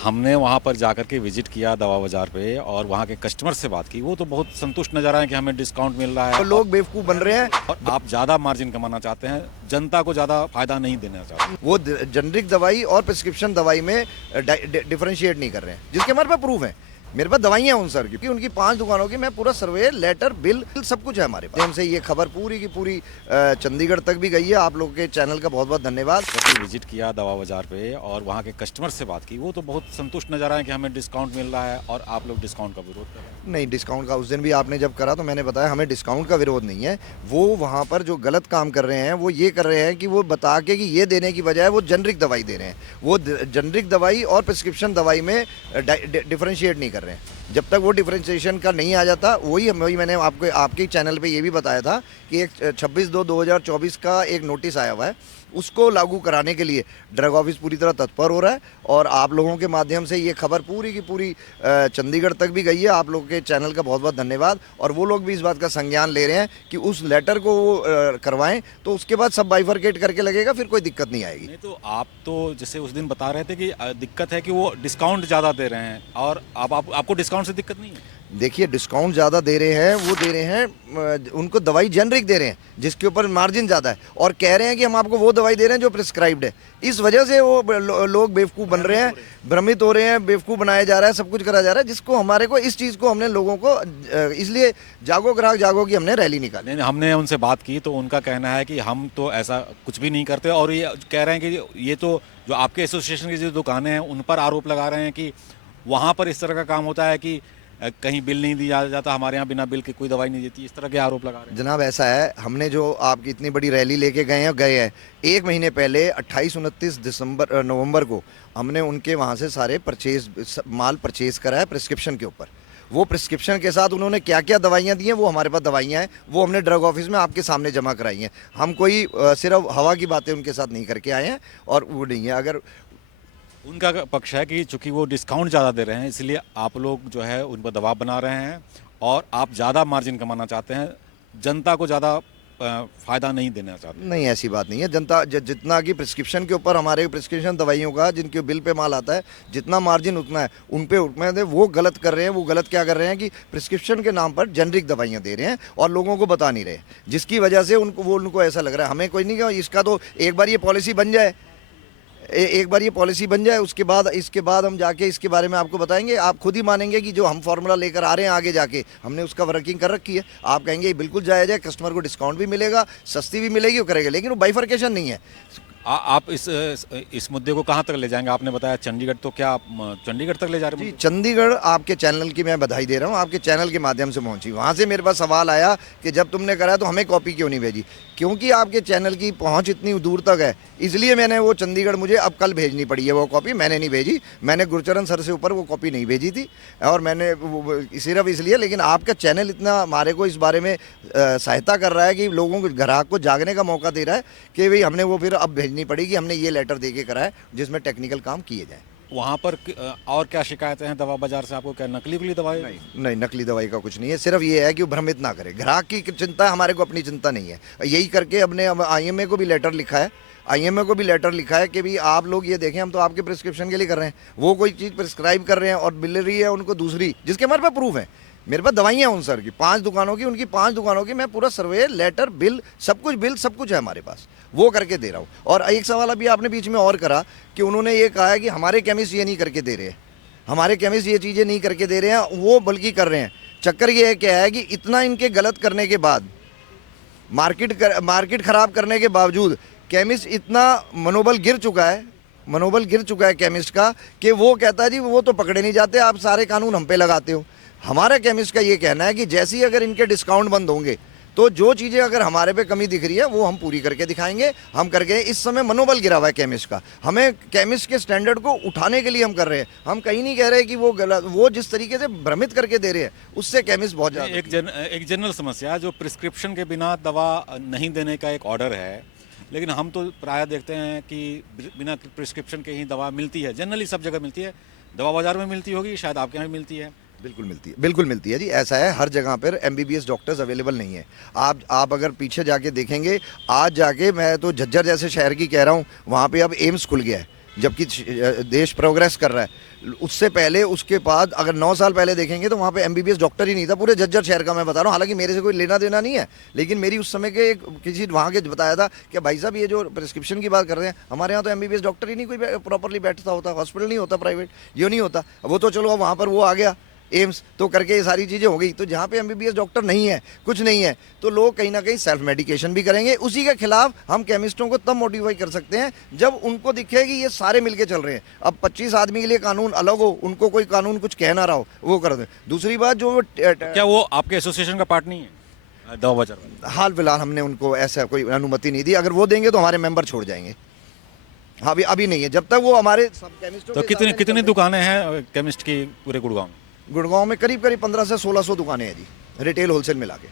हमने वहाँ पर जाकर के विजिट किया दवा बाज़ार पे और वहाँ के कस्टमर से बात की। वो तो बहुत संतुष्ट नज़र आए कि हमें डिस्काउंट मिल रहा है। तो लोग बेवकूफ़ बन रहे हैं। और आप ज़्यादा मार्जिन कमाना चाहते हैं, जनता को ज़्यादा फ़ायदा नहीं देना चाहते। वो जेनरिक दवाई और प्रिस्क्रिप्शन दवाई में डिफरेंशिएट नहीं कर रहे हैं, जिसके हमारे पास प्रूफ है। मेरे पास दवाइयाँ उन सर की, उनकी 5 दुकानों की मैं पूरा सर्वे, लेटर, बिल सब कुछ है हमारे पास। हमसे ये खबर पूरी की पूरी चंडीगढ़ तक भी गई है। आप लोगों के चैनल का बहुत बहुत धन्यवाद। विजिट किया दवा बाज़ार पे और वहाँ के कस्टमर से बात की। वो तो बहुत संतुष्ट नज़र आए कि हमें डिस्काउंट मिल रहा है और आप लोग डिस्काउंट का विरोध कर रहे हैं। नहीं, डिस्काउंट का उस दिन भी आपने जब करा तो मैंने बताया हमें डिस्काउंट का विरोध नहीं है। वो वहाँ पर जो गलत काम कर रहे हैं वो ये कर रहे हैं कि वो बता के कि ये देने की बजाय वो जेनरिक दवाई दे रहे हैं। वो जेनरिक दवाई और प्रिस्क्रिप्शन दवाई में डिफरेंशिएट नहीं कर रहे हैं। जब तक वो डिफरेंशिएशन का नहीं आ जाता, वही मैंने आपको आपके चैनल पे ये भी बताया था कि एक 26/2/2024 का एक नोटिस आया हुआ है, उसको लागू कराने के लिए ड्रग ऑफिस पूरी तरह तत्पर हो रहा है। और आप लोगों के माध्यम से ये खबर पूरी की पूरी चंडीगढ़ तक भी गई है। आप लोगों के चैनल का बहुत बहुत धन्यवाद। और वो लोग भी इस बात का संज्ञान ले रहे हैं कि उस लेटर को वो करवाएं, तो उसके बाद सब बाइफरकेट करके लगेगा, फिर कोई दिक्कत नहीं आएगी। नहीं तो आप तो जैसे उस दिन बता रहे थे कि दिक्कत है कि वो डिस्काउंट ज़्यादा दे रहे हैं और आपको डिस्काउंट से दिक्कत नहीं है। देखिए, डिस्काउंट ज़्यादा दे रहे हैं, वो दे रहे हैं, उनको दवाई जेनरिक दे रहे हैं जिसके ऊपर मार्जिन ज़्यादा है, और कह रहे हैं कि हम आपको वो दवाई दे रहे हैं जो प्रिस्क्राइब्ड है। इस वजह से वो लोग बेवकूफ़ बन रहे हैं, भ्रमित हो रहे हैं, बेवकूफ़ बनाया जा रहा है, सब कुछ करा जा रहा है, जिसको हमारे को इस चीज़ को हमने लोगों को इसलिए जागो ग्राहक जागो की हमने रैली निकाली। नहीं, हमने उनसे बात की तो उनका कहना है कि हम तो ऐसा कुछ भी नहीं करते और ये कह रहे हैं कि ये तो जो आपके एसोसिएशन की जो दुकानें हैं उन पर आरोप लगा रहे हैं कि वहाँ पर इस तरह का काम होता है कि कहीं बिल नहीं दिया जाता, हमारे यहाँ बिना बिल के कोई दवाई नहीं देती, इस तरह के आरोप लगा रहे हैं। जनाब, ऐसा है, हमने जो आपकी इतनी बड़ी रैली लेके गए हैं 1 महीने पहले 28-29 नवंबर को हमने उनके वहाँ से सारे माल परचेज करा है प्रिस्क्रिप्शन के ऊपर। वो प्रिस्क्रिप्शन के साथ उन्होंने क्या क्या दवाइयाँ दी हैं, वो हमारे पास दवाइयाँ हैं, वो हमने ड्रग ऑफिस में आपके सामने जमा कराई हैं। हम कोई सिर्फ हवा की बातें उनके साथ नहीं करके आए हैं, और वो नहीं है। अगर उनका पक्ष है कि चूंकि वो डिस्काउंट ज़्यादा दे रहे हैं इसलिए आप लोग जो है उन पर दबाव बना रहे हैं और आप ज़्यादा मार्जिन कमाना चाहते हैं, जनता को ज़्यादा फ़ायदा नहीं देना चाहते। नहीं, ऐसी बात नहीं है। जनता जितना कि प्रिस्क्रिप्शन के ऊपर हमारे प्रिस्क्रिप्शन दवाइयों का जिनके बिल पे माल आता है, जितना मार्जिन उतना है, उन पे उतना है। वो गलत कर रहे हैं। वो गलत क्या कर रहे हैं कि प्रिस्क्रिप्शन के नाम पर जेनरिक दवाइयाँ दे रहे हैं और लोगों को बता नहीं रहे, जिसकी वजह से उनको ऐसा लग रहा है। हमें कोई नहीं कहा, इसका तो एक बार ये पॉलिसी बन जाए, एक बार ये पॉलिसी बन जाए, इसके बाद हम जाके इसके बारे में आपको बताएंगे। आप खुद ही मानेंगे कि जो हम फार्मूला लेकर आ रहे हैं आगे जाके हमने उसका वर्किंग कर रखी है। आप कहेंगे ये बिल्कुल जायज़ है, कस्टमर को डिस्काउंट भी मिलेगा, सस्ती भी मिलेगी, वो करेगा, लेकिन वो बाइफरकेशन नहीं है। आप इस मुद्दे को कहाँ तक ले जाएंगे? आपने बताया चंडीगढ़, तो क्या आप चंडीगढ़ तक ले जा रहे हैं? जी, चंडीगढ़ आपके चैनल की मैं बधाई दे रहा हूँ, आपके चैनल के माध्यम से पहुँची। वहाँ से मेरे पास सवाल आया कि जब तुमने करा तो हमें कॉपी क्यों नहीं भेजी? क्योंकि आपके चैनल की पहुँच इतनी दूर तक है, इसलिए मैंने वो चंडीगढ़ मुझे अब कल भेजनी पड़ी है। वो कॉपी मैंने नहीं भेजी, मैंने गुरचरण सर से ऊपर वो कॉपी नहीं भेजी थी, और मैंने सिर्फ इसलिए। लेकिन आपका चैनल इतना हमारे को इस बारे में सहायता कर रहा है कि लोगों को, ग्राहक को जागने का मौका दे रहा है कि भाई हमने वो फिर अब भेजनी पड़ेगी, हमने ये लेटर दे के करा है जिसमें टेक्निकल काम किए जाएँ। वहाँ पर और क्या शिकायतें हैं दवा बाजार से? आपको क्या नकली दवाई? नहीं, नकली दवाई का कुछ नहीं है। सिर्फ ये है कि वो भ्रमित ना करे। ग्राहक की चिंता है, हमारे को अपनी चिंता नहीं है। यही करके हमने IMA को भी लेटर लिखा है, IMA को भी लेटर लिखा है कि भाई आप लोग ये देखें, हम तो आपके प्रिस्क्रिप्शन के लिए कर रहे हैं, वो कोई चीज़ प्रिस्क्राइब कर रहे हैं और मिल रही है उनको दूसरी, जिसके हमारे पास प्रूफ है। मेरे पास दवाइयाँ उन सर की 5 दुकानों की, उनकी 5 दुकानों की मैं पूरा सर्वे, लेटर, बिल सब कुछ है हमारे पास, वो करके दे रहा हूँ। और एक सवाल अभी आपने बीच में और करा कि उन्होंने ये कहा है कि हमारे केमिस्ट ये नहीं करके दे रहे हैं, हमारे केमिस्ट ये चीज़ें नहीं करके दे रहे हैं, वो बल्कि कर रहे हैं। चक्कर ये है क्या है कि इतना इनके गलत करने के बाद, मार्केट ख़राब करने के बावजूद केमिस्ट इतना मनोबल गिर चुका है केमिस्ट का, कि वो कहता है जी वो तो पकड़े नहीं जाते, आप सारे कानून हम पे लगाते हो। हमारा केमिस्ट का ये कहना है कि जैसे ही अगर इनके डिस्काउंट बंद होंगे तो जो चीज़ें अगर हमारे पे कमी दिख रही है वो हम पूरी करके दिखाएंगे। हम करके, इस समय मनोबल गिरा हुआ है केमिस्ट का, हमें केमिस्ट के स्टैंडर्ड को उठाने के लिए हम कर रहे हैं। हम कहीं नहीं कह रहे कि वो गलत, वो जिस तरीके से भ्रमित करके दे रहे हैं उससे केमिस्ट बहुत ज़्यादा। एक जनरल समस्या जो प्रिस्क्रिप्शन के बिना दवा नहीं देने का एक ऑर्डर है, लेकिन हम तो प्रायः देखते हैं कि बिना प्रिस्क्रिप्शन के ही दवा मिलती है, जनरली सब जगह मिलती है। दवा बाजार में मिलती होगी, शायद आपके यहाँ भी मिलती है। बिल्कुल मिलती है जी। ऐसा है, हर जगह पर MBBS डॉक्टर्स अवेलेबल नहीं है। आप अगर पीछे जाके देखेंगे, आज जाके मैं तो झज्जर जैसे शहर की कह रहा हूँ, वहाँ पे अब एम्स खुल गया है, जबकि देश प्रोग्रेस कर रहा है। उससे पहले उसके बाद अगर 9 साल पहले देखेंगे तो वहाँ पे एमबीबीएस डॉक्टर ही नहीं था पूरे झज्जर शहर का, मैं बता रहा हूँ। हालांकि मेरे से कोई लेना देना नहीं है, लेकिन मेरी उस समय के किसी वहाँ के बताया था कि भाई साहब ये जो प्रिस्क्रिप्शन की बात कर रहे हैं, हमारे यहाँ तो एमबीबीएस डॉक्टर ही नहीं कोई प्रॉपरली बैठता होता, हॉस्पिटल नहीं होता प्राइवेट, ये नहीं होता। वो तो चलो वहाँ पर वो आ गया एम्स, तो करके ये सारी चीज़ें हो गई। तो जहाँ पे एमबीबीएस डॉक्टर नहीं है, कुछ नहीं है, तो लोग कहीं ना कहीं सेल्फ मेडिकेशन भी करेंगे। उसी के खिलाफ हम केमिस्टों को तब मोटिवेट कर सकते हैं जब उनको दिखे कि ये सारे मिलके चल रहे हैं। अब 25 आदमी के लिए कानून अलग हो, उनको कोई कानून कुछ कह ना रहा हो, वो कर दें। दूसरी बात जो क्या वो आपके एसोसिएशन का पार्ट नहीं है दवा बाजार वाले? हाल फिलहाल हमने उनको ऐसा कोई अनुमति नहीं दी, अगर वो देंगे तो हमारे मेंबर छोड़ जाएंगे। हाँ, अभी नहीं है, जब तक वो हमारे सब केमिस्टों तो कितनी दुकानें हैं केमिस्ट की पूरे गुड़गांव में? गुड़गांव में करीब 1500 से 1600 दुकानें हैं जी, रिटेल होलसेल मिला के।